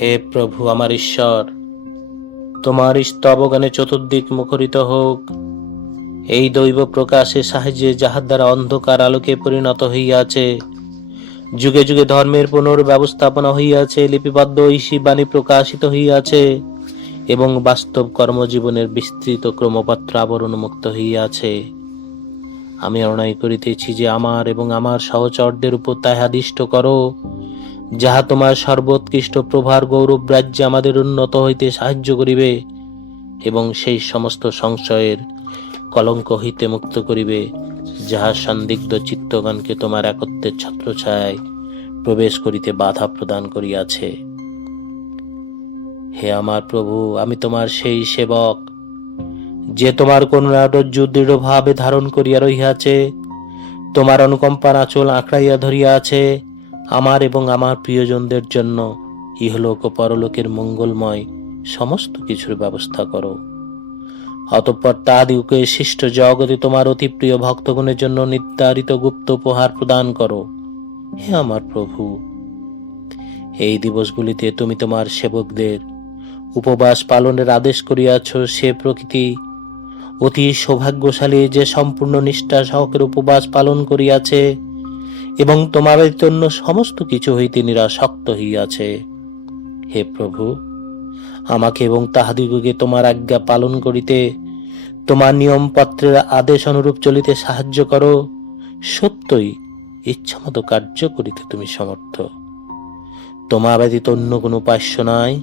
হে প্রভু আমার ঈশ্বর, তোমার স্তবগানে চতুর্দিক মুখরিত হোক। এই দৈব প্রকাশের সাহায্যে যাহার দ্বারা অন্ধকার আলোকে পরিণত হইয়াছে, যুগে যুগে ধর্মের পুনর্ব্যবস্থাপনা হইয়াছে, লিপিবদ্ধ ঐশী বাণী প্রকাশিত হইয়াছে এবং বাস্তব কর্মজীবনের বিস্তৃত ক্রমপত্র আবরণ মুক্ত হইয়াছে। আমি অনয় করিতেছি যে আমার এবং আমার সহচরদের উপর তাহাদিষ্ট করো। যাহা তোমার সর্বোৎকৃষ্ট প্রভার গৌরব রাজ্যে আমাদের উন্নত হইতে সাহায্য করিবে, এবং সেই সমস্ত সংশয়ের কলঙ্ক হইতে মুক্ত করিবে, যাহা সন্দিগ্ধ চিত্তগণকে তোমার একত্বের ছত্রছায়ায় প্রবেশ করিতে বাধা প্রদান করিয়াছে। হে আমার প্রভু, আমি তোমার সেই সেবক, যে তোমার করুণারজ্জু দৃঢ়ভাবে ধারণ করিয়া রহিয়াছে, তোমার অনুকম্পার আঁচল আঁকড়াইয়া ধরিয়া আছে আমার এবং আমার প্রিয়জনদের জন্য ইহলোক ও পরলোকের মঙ্গলময় সমস্ত কিছুর ব্যবস্থা করো। অতঃপর তাদিওকে শিষ্ট জগতে তোমার অতি প্রিয় ভক্তগণের জন্য নির্ধারিত গুপ্ত উপহার প্রদান করো। হে আমার প্রভু, এই দিবসগুলিতে তুমি তোমার সেবকদের উপবাস পালনের আদেশ করিয়াছ, সে প্রকৃতি অতি সৌভাগ্যশালী যে সম্পূর্ণ নিষ্ঠা সহকের উপবাস পালন করিয়াছে। এবং তোমার জন্য সমস্ত কিছু হইতে নিরাসক্ত হইয়াছে। হে প্রভু, আমাকে এবং তাহাদিগকে তোমার আজ্ঞা পালন করিতে, তোমার নিয়মপত্রের আদেশ অনুরূপ চলিতে সাহায্য করো, সত্যই ইচ্ছামতো কার্য করিতে তুমি সমর্থ। তোমার ব্যতীত অন্য কোনো উপাস্য নাই।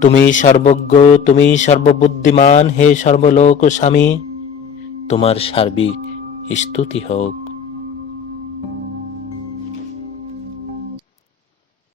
তুমি সর্বজ্ঞ, তুমি সর্ববুদ্ধিমান, হে সর্বলোক স্বামী, তোমার সার্বিক স্তুতি হোক।